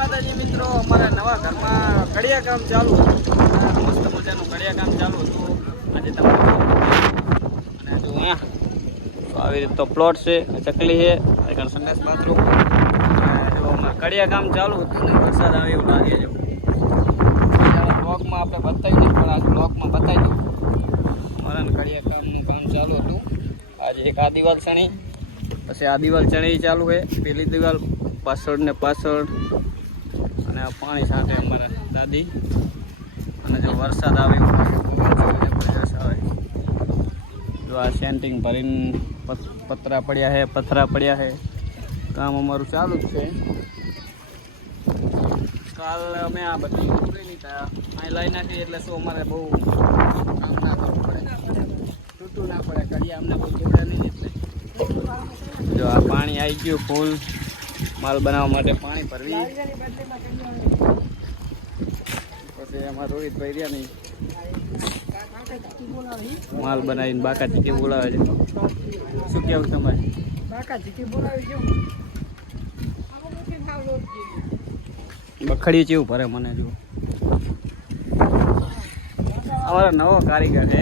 માતાજી મિત્રો, અમારા નવા ઘરમાં કડિયા કામ ચાલુ હતું. મસ્ત મજાનું કડિયા કામ ચાલુ હતું. આજે તમે અને જો અહીંયા તો આવી રીતે પ્લોટ છે, ચકલી છે, આગળ સંડાસ બાથરૂમ. જો અમારે કડિયા કામ ચાલુ હતું ને વરસાદ આવે એવું લાગે છે. બ્લોગમાં આપણે બતાવી દઈએ, પણ આ બ્લોગમાં બતાવી દઉં. અમારા કડિયા કામનું કામ ચાલુ હતું. આજે એક આ દિવાલ ચણી, પછી આ દિવાલ ચણી ચાલુ છે, પેલી દિવાલ પાછળ ને પાછળ. અને આ પાણી સાથે અમારા દાદી. અને જો વરસાદ આવે એવું આવે, જો આ સેન્ટિંગ ભરીને પતરા પડ્યા છે, પથરા પડ્યા છે. કામ અમારું ચાલુ જ છે. કાલ અમે આ બધી પૂરી નહીં થયા અહીં લઈ નાખી, એટલે શું અમારે બહુ કામ ના કરવું પડે, તૂટું ના પડે. કડિયા અમને બહુ જોડે નહીં. એટલે જો આ પાણી આવી ગયું ફૂલ. માલ બનાવવા માટે પાણી ભરવી. પછી એમાં રોહિતભાઈ રહ્યા નહીં, માલ બનાવીને બાકા ચીકી બોલાવે છે. શું કેવું તમારે? બાકા ચીકી બોલાવી ગયો બખડી ચેવું ભરે મને જો. અમારો નવો કારીગર છે,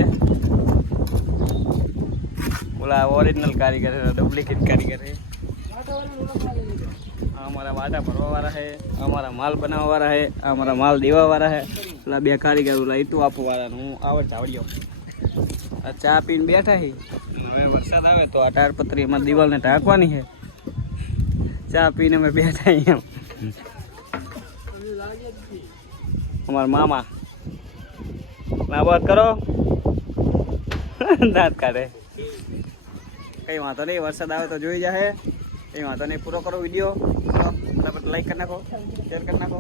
બોલા ઓરિજિનલ કારીગર છે, ડુપ્લિકેટ કારીગર છે. અમારા વાટા ભરવા વાળા છે, અમારા માલ બનાવવા વાળા છે, અમારા માલ દેવા વાળા છે. પેલા બે કારીગર ઓલા ઈટું આપવા વાળા. હું આવડ ચાવડ્યો. આ ચા પીને બેઠા છે. હવે વરસાદ આવે તો આ તાડપત્રી એમાં દિવાલને ઢાંકવાની છે. ચા પીને અમે બેઠા એમ. અમારા મામા ના વાત કરો, દાંત કાઢે. કઈ વાંધો નહીં, વરસાદ આવે તો જોઈ જાય. કઈ વાંધો નહીં, પૂરો કરો વિડીયો. બરાબર, લાઈક કરી નાખો, શેર કરી નાખો.